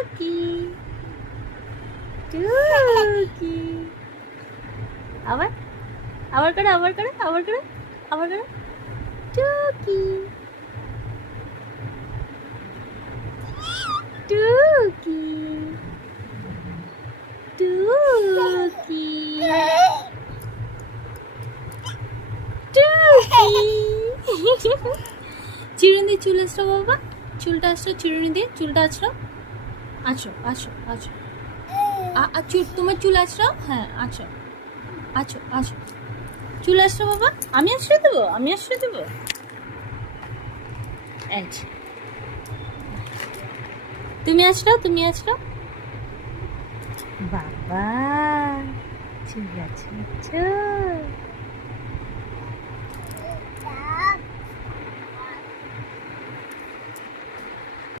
টুকি টুকি। আবার আবার করো, আবার করো, আবার করো, আবার করো। টুকি টুকি টুকি টুকি। চিরুনি দিয়ে চুল আসলো বাবা, চুলটা আসলো চিরুনি দিয়ে, চুলটা আসলো, আছো আছো আছো। চুল, তোমার চুল আসলো, হ্যাঁ আছো আছো আছো। চুল আসলো বাবা, আমি আসলে দেবো, আমি আসলে দেবো। আচ্ছা, তুমি আসলো, তুমি আসলো বাবা, চুল আছে।